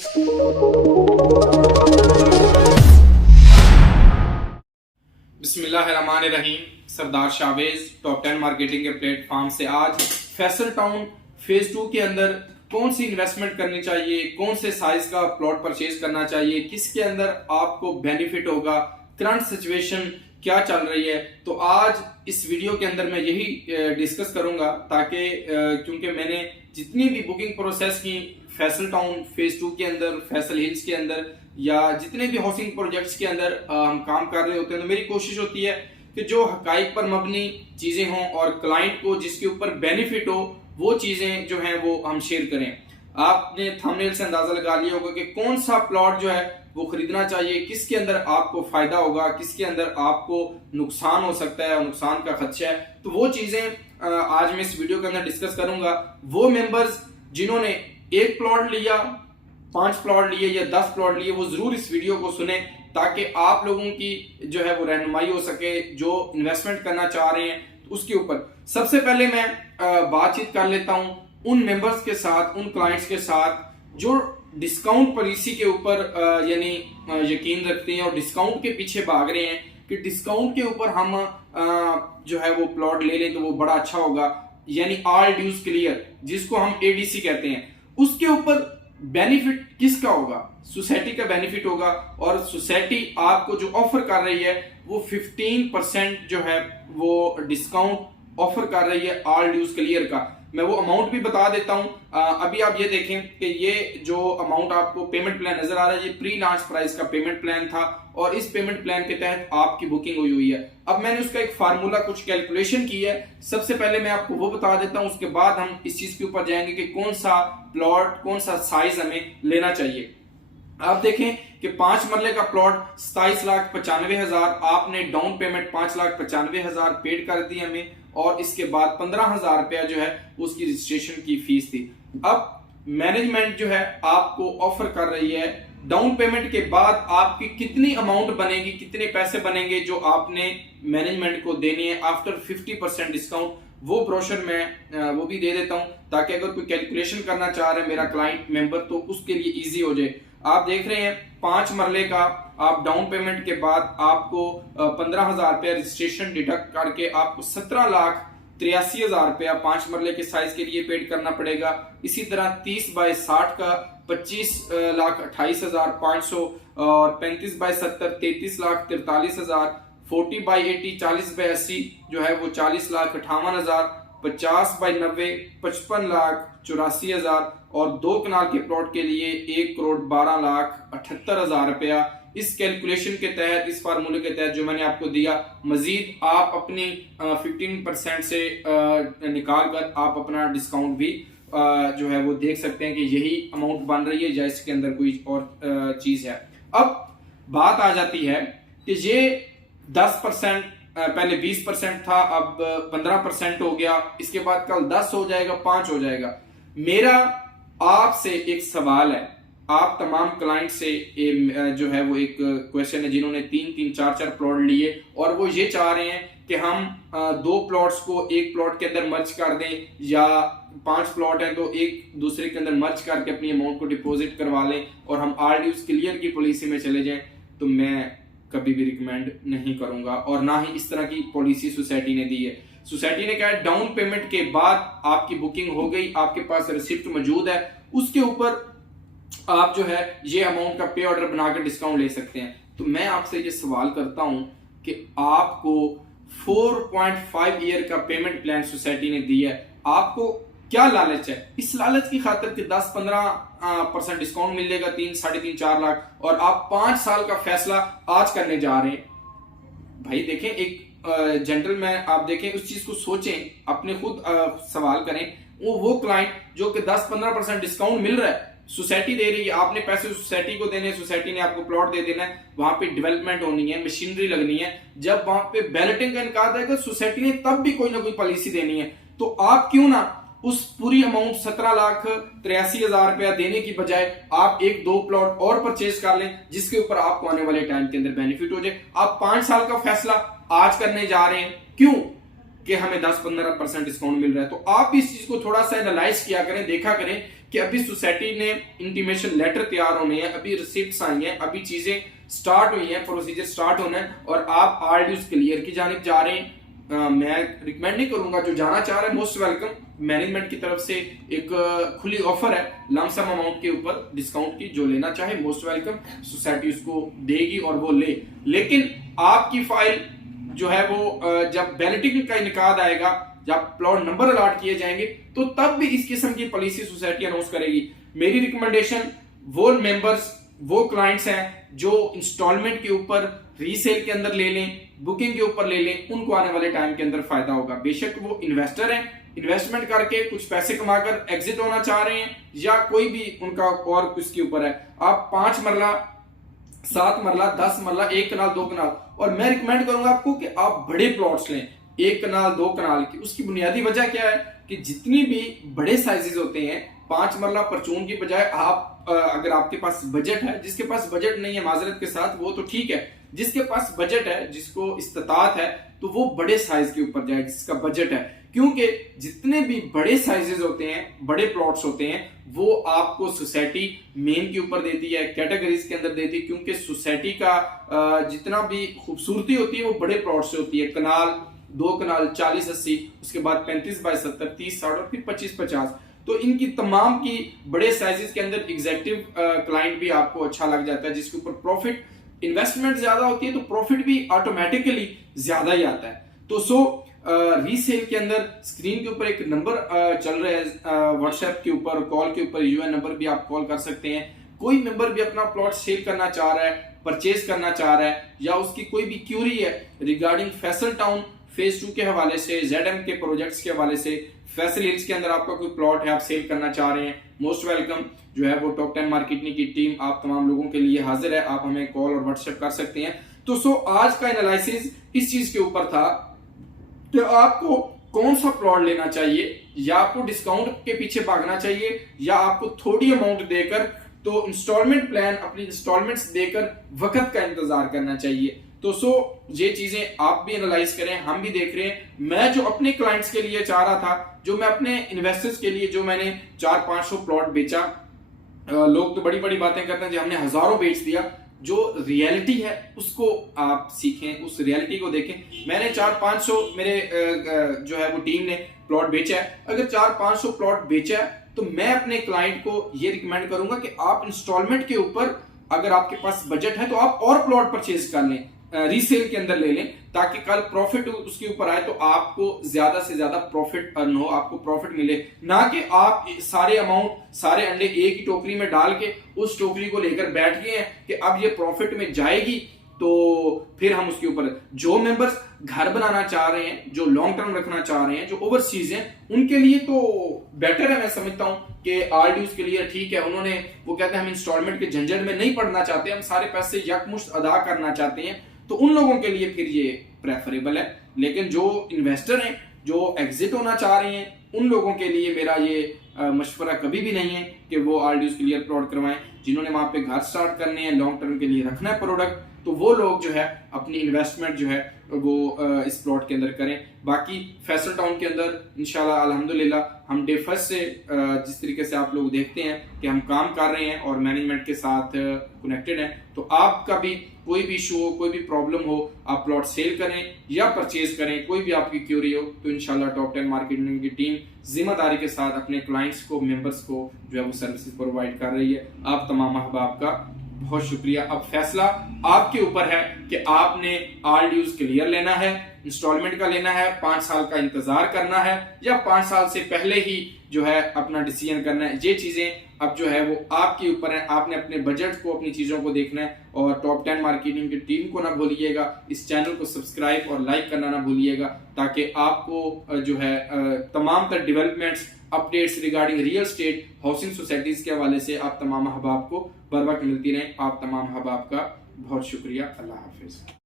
बिस्मिल्लाहिर्रहमानिर्रहीम। सरदार Chavez top 10 marketing के platform से आज फैसल टाउन फेज 2 के अंदर कौन सी इन्वेस्टमेंट करनी चाहिए, कौन से साइज का प्लॉट परचेज करना चाहिए, किसके अंदर आपको बेनिफिट होगा, करंट सिचुएशन क्या चल रही है, तो आज इस वीडियो के अंदर मैं यही डिस्कस करूंगा ताकि क्योंकि मैंने जितनी भी बुकिंग प्रोसेस की फैसल टाउन फेज 2 के अंदर, फैसल हिल्स के अंदर या जितने भी हाउसिंग प्रोजेक्ट्स के अंदर हम काम कर रहे होते हैं, तो मेरी कोशिश होती है कि जो हकाइक पर मबनी चीजें हों और क्लाइंट को जिसके ऊपर बेनिफिट हो वो चीजें जो हैं वो हम शेयर करें। आपने थंबनेल से अंदाजा लगा लिया होगा कि कौन सा प्लॉट जो है वो खरीदना चाहिए, किसके अंदर आपको फायदा होगा, किसके अंदर आपको नुकसान हो सकता है और नुकसान का खदशा है। तो वो चीजें आज मैं इस वीडियो के अंदर डिस्कस करूंगा। वो मेंबर्स जिन्होंने एक प्लॉट लिया, 5 प्लॉट लिए या 10 प्लॉट लिए, वो जरूर इस वीडियो को सुने ताकि आप लोगों की जो है वो रहनुमाई हो सके जो इन्वेस्टमेंट करना चाह रहे हैं उसके ऊपर। सबसे पहले मैं बातचीत कर लेता हूं उन मेंबर्स के साथ, उन क्लाइंट्स के साथ जो डिस्काउंट पॉलिसी के ऊपर यानी यकीन रखते हैं और डिस्काउंट के पीछे भाग रहे हैं कि डिस्काउंट के ऊपर हम जो है वो प्लॉट ले लें तो वो बड़ा अच्छा होगा, यानी ऑल ड्यूज क्लियर जिसको हम एडीसी कहते हैं। उसके ऊपर बेनिफिट किसका होगा? सोसाइटी का बेनिफिट होगा और सोसाइटी आपको जो ऑफर कर रही है वो 15% जो है वो डिस्काउंट ऑफर कर रही है ऑल ड्यूज क्लियर का। मैं वो अमाउंट भी बता देता हूं। अभी आप ये देखें कि ये जो अमाउंट आपको पेमेंट प्लान नजर आ रहा है ये प्री लॉन्च प्राइस का पेमेंट प्लान था और इस पेमेंट प्लान के तहत आपकी बुकिंग हुई है। अब मैंने उसका एक फार्मूला कुछ कैलकुलेशन की है, सबसे पहले मैं आपको वो बता देता हूं, उसके बाद हम इस चीज के ऊपर जाएंगे कि कौन सा प्लॉट, कौन सा साइज हमें लेना चाहिए। आप देखें कि 5 मरले का प्लॉट 27,95,000, आपने डाउन पेमेंट 5,95,000 पेड कर दी हमें और इसके बाद 15,000 रुपया जो है उसकी रजिस्ट्रेशन की फीस थी। अब मैनेजमेंट जो है आपको ऑफर कर रही है डाउन पेमेंट के बाद आपकी कितनी अमाउंट बनेगी, कितने पैसे बनेंगे जो आपने मैनेजमेंट को देने हैं आफ्टर 50% डिस्काउंट। वो ब्रोशर मैं वो भी दे देता हूं ताकि अगर कोई कैलकुलेशन करना चाह रहे हैं मेरा क्लाइंट मेंबर तो उसके लिए इजी हो जाए। आप देख रहे हैं 5 मरले का आप डाउन पेमेंट के बाद आपको 15,000 रुपया रजिस्ट्रेशन डिडक्ट करके आपको 17,83,000 रुपया 5 मरले के साइज के लिए पेड करना पड़ेगा। इसी तरह 30/60 का 25,28,500 और 35/70 33,43,000, 40/80 40/80 जो है वो 40,58,000, 50/90 55,84,000 और 2 कनाल के प्लॉट के लिए 1,12,78,000 रुपया। इस कैलकुलेशन के तहत, इस फार्मूले के तहत जो मैंने आपको दिया, मजीद आप अपनी 15% से निकाल कर आप अपना डिस्काउंट भी जो है वो देख सकते हैं कि यही अमाउंट बन रही है या इसके अंदर कोई और चीज है। अब बात आ जाती है कि ये 10%, पहले 20% था, अब 15% हो गया, इसके बाद कल 10 हो जाएगा, 5 हो जाएगा। मेरा आपसे एक सवाल है, आप तमाम क्लाइंट से जो है वो एक क्वेश्चन है जिन्होंने 3-3 4-4 प्लॉट लिए और वो ये चाह रहे हैं कि हम 2 प्लॉट्स को एक प्लॉट के अंदर मर्ज कर दें या 5 प्लॉट हैं तो एक दूसरे के अंदर मर्ज करके अपनी अमाउंट को डिपॉजिट करवा लें और हम ऑल ड्यूज क्लियर की पॉलिसी में चले जाएं। तो मैं कभी भी रिकमेंड नहीं करूंगा और ना ही इस तरह की पॉलिसी सोसाइटी ने दी है। सोसाइटी ने कहा है डाउन पेमेंट के बाद आपकी बुकिंग हो गई, आपके पास रिसिप्ट मौजूद है, उसके ऊपर आप जो है ये अमाउंट का पे ऑर्डर बनाकर डिस्काउंट ले सकते हैं। तो मैं आपसे ये सवाल करता हूं कि आपको 4.5 ईयर का पेमेंट प्लान सोसाइटी ने दिया है, आपको क्या लालच है? इस लालच की खातिर कि 10-15% डिस्काउंट मिलेगा 3, 3.5, 4 लाख और आप 5 साल का फैसला आज करने जा रहे हैं। भाई देखें, एक जेंटलमैन आप देखें, उस चीज को सोचें, अपने खुद सवाल करें। वो क्लाइंट जो कि 10-15% डिस्काउंट मिल रहा है, सोसाइटी दे रही है, आपने पैसे सोसाइटी को देने, सोसाइटी ने आपको प्लॉट दे देना है, वहां पे डेवलपमेंट होनी है, मशीनरी लगनी है। जब वहां पे बैलेटिंग का इनकार आएगा सोसाइटी ने तब भी कोई ना कोई पॉलिसी देनी है। तो आप क्यों ना उस पूरी अमाउंट 17,83,000 रुपया देने की बजाय आप 1-2 प्लॉट और परचेज कर लें जिसके ऊपर आपको आने वाले टाइम के अंदर बेनिफिट हो जाए। आप 5 साल का फैसला आज करने जा रहे हैं, क्यों? कि हमें 10-15% डिस्काउंट मिल रहा है। तो आप इस चीज को थोड़ा सा एनालाइज किया करें, देखा करें कि अभी सोसाइटी ने इंटीमेशन लेटर तैयार होने हैं, अभी रिसिप्ट्स आई हैं, अभी चीजें स्टार्ट हुई हैं, प्रोसीजर स्टार्ट होना है और आप आर ड्यूज क्लियर की जानिब जा रहे हैं। मैं रिकमेंड नहीं करूंगा, जो जाना चाह रहा है मोस्ट वेलकम। मैनेजमेंट की तरफ से एक खुली ऑफर है लमसम अमाउंट के ऊपर डिस्काउंट की, जो लेना चाहे मोस्ट वेलकम, सोसाइटी उसको देगी और वो ले। लेकिन आपकी फाइल जो है वो जब बैलेटिंग का इनकाद आएगा, जब प्लॉट नंबर अलॉट किए जाएंगे, तो तब भी इस किस्म की पॉलिसी सोसाइटी अनाउंस करेगी। मेरी रिकमेंडेशन वो मेंबर्स, वो क्लाइंट्स हैं जो इंस्टॉलमेंट के ऊपर रीसेल के अंदर ले लें, बुकिंग के ऊपर ले लें, उनको आने वाले टाइम के अंदर फायदा होगा। बेशक वो इन्वेस्टर हैं, इन्वेस्टमेंट करके कुछ पैसे कमाकर एग्जिट होना चाह रहे हैं, या कोई भी उनका और उसके ऊपर है। आप 5 मरला, 7 मरला, 10 मरला, 1 कनाल, 2 कनाल, और मैं रिकमेंड करूंगा आपको कि आप बड़े प्लॉट्स लें, 1 कनाल, 2 कनाल की। उसकी बुनियादी वजह क्या है कि जितनी भी बड़े साइजेस होते हैं, 5 मरला परचून की बजाय आप अगर आपके पास बजट है, जिसके पास बजट नहीं है माजरत के साथ वो तो ठीक है, जिसके पास बजट है, जिसको इस्तात है, तो वो बड़े साइज के ऊपर जाए जिसका बजट है। क्योंकि जितने भी बड़े साइजेस होते हैं, बड़े प्लॉट्स होते हैं, वो आपको सोसाइटी मेन के ऊपर देती है, कैटेगरीज के अंदर देती है। क्योंकि सोसाइटी का जितना भी खूबसूरती होती है वो बड़े प्लॉट से होती है। कनाल, 2 कनाल 40-80, उसके बाद 35x70, 30-60 और फिर 25-50। तो इनकी तमाम की बड़े साइजेस के अंदर एग्जेक्टिव क्लाइंट भी आपको अच्छा लग जाता है, जिसके ऊपर प्रॉफिट, इन्वेस्टमेंट ज्यादा होती है तो प्रॉफिट भी ऑटोमेटिकली ज्यादा ही आता है। तो रीसेल के अंदर स्क्रीन के ऊपर एक नंबर चल रहा है, व्हाट्सएप के ऊपर, कॉल के ऊपर, यूएन नंबर भी आप कॉल कर सकते हैं। कोई मेंबर भी अपना प्लॉट सेल करना चाह रहा है, परचेज करना चाह रहा है, या उसकी कोई भी क्यूरी है रिगार्डिंग फैसल टाउन फेज 2 के हवाले से, ZM के प्रोजेक्ट्स के हवाले से, फैसल हिल्स के अंदर आपका कोई प्लॉट है, आप सेल करना चाह रहे हैं, मोस्ट वेलकम जो है वो टॉप 10 मार्केटिंग की टीम आप तमाम लोगों के लिए हाजिर है। आप हमें कॉल और व्हाट्सएप कर सकते हैं। तो आज का एनालिसिस इस चीज के ऊपर था कि आपको कौन सा प्लॉट लेना चाहिए, या आपको डिस्काउंट के पीछे भागना चाहिए, या आपको थोड़ी अमाउंट देकर तो इंस्टॉलमेंट प्लान, अपनी इंस्टॉलमेंट्स देकर वक्त का इंतजार करना चाहिए। तो ये चीजें आप भी एनालाइज करें, हम भी देख रहे हैं। मैं जो अपने क्लाइंट्स के लिए चाह रहा था, जो मैं अपने इन्वेस्टर्स के लिए, जो मैंने 400-500 प्लॉट बेचा, लोग तो बड़ी बड़ी बातें करते हैं जी हमने हजारों बेच दिया। जो रियलिटी है उसको आप सीखें, उस रियलिटी को देखें। मैंने 400-500 मेरे जो है वो टीम ने प्लॉट बेचा है। अगर 400-500 प्लॉट बेचा है तो मैं अपने क्लाइंट को ये रिकमेंड करूंगा कि आप इंस्टॉलमेंट के ऊपर, अगर आपके पास बजट है तो आप और प्लॉट परचेज कर लें, रीसेल के अंदर ले लें, ताकि कल प्रॉफिट उसके ऊपर आए तो आपको ज्यादा से ज्यादा प्रॉफिट अर्न हो, आपको प्रॉफिट मिले। ना कि आप सारे अमाउंट, सारे अंडे एक ही टोकरी में डाल के उस टोकरी को लेकर बैठ गए हैं कि अब ये प्रॉफिट में जाएगी तो फिर हम उसके ऊपर। जो मेंबर्स घर बनाना चाह रहे हैं, जो लॉन्ग टर्म रखना चाह रहे हैं, जो ओवरसीज हैं, उनके लिए तो बेटर है। मैं समझता हूं कि आर ड्यूज के लिए ठीक है, उन्होंने वो कहते हैं हम इंस्टॉलमेंट के झंझट में नहीं पड़ना चाहते, हम सारे पैसे यकमुश्त अदा करना चाहते हैं, तो उन लोगों के लिए फिर ये प्रेफरेबल है। लेकिन जो इन्वेस्टर हैं, जो एग्जिट होना चाह रहे हैं, उन लोगों के लिए मेरा ये मशवरा कभी भी नहीं है कि वो आर ड्यूज क्लियर प्लॉट करवाएं। जिन्होंने वहां पे घर स्टार्ट करने हैं, लॉन्ग टर्म के लिए रखना है प्रोडक्ट, तो वो लोग जो है अपनी इन्वेस्टमेंट जो है वो इस प्लॉट के अंदर करें। बाकी फैसल टाउन के अंदर इंशाल्लाह अल्हम्दुलिल्लाह हम डे फर्स्ट से जिस तरीके से आप लोग देखते हैं कि हम काम कर रहे हैं और मैनेजमेंट के साथ कनेक्टेड हैं, तो आपका भी कोई भी इशू हो, कोई भी प्रॉब्लम हो, आप प्लॉट सेल करें या परचेज करें, कोई भी आपकी क्यूरी हो, तो इंशाल्लाह टॉप 10 मार्केटिंग की टीम जिम्मेदारी के साथ अपने क्लाइंट्स को, मेंबर्स को जो है वो सर्विसेज प्रोवाइड कर रही है। आप तमाम अहबाब का बहुत शुक्रिया। अब फैसला आपके ऊपर है कि आपने आर ड्यूज क्लियर लेना है, इंस्टॉलमेंट का लेना है, 5 साल का इंतजार करना है, या 5 साल से पहले ही जो है अपना डिसीजन करना है। ये चीजें अब जो है वो आपके ऊपर है। आपने अपने बजट को, अपनी चीजों को देखना है। और टॉप 10 मार्केटिंग की टीम को ना भूलिएगा, इस चैनल को सब्सक्राइब और लाइक करना ना भूलिएगा, ताकि आपको जो है तमाम तर developments, updates regarding real estate housing societies के हवाले से आप तमाम अहबाब को बर वक्त मिलती रहें। आप तमाम अहबाब का बहुत शुक्रिया। अल्लाह हाफिज।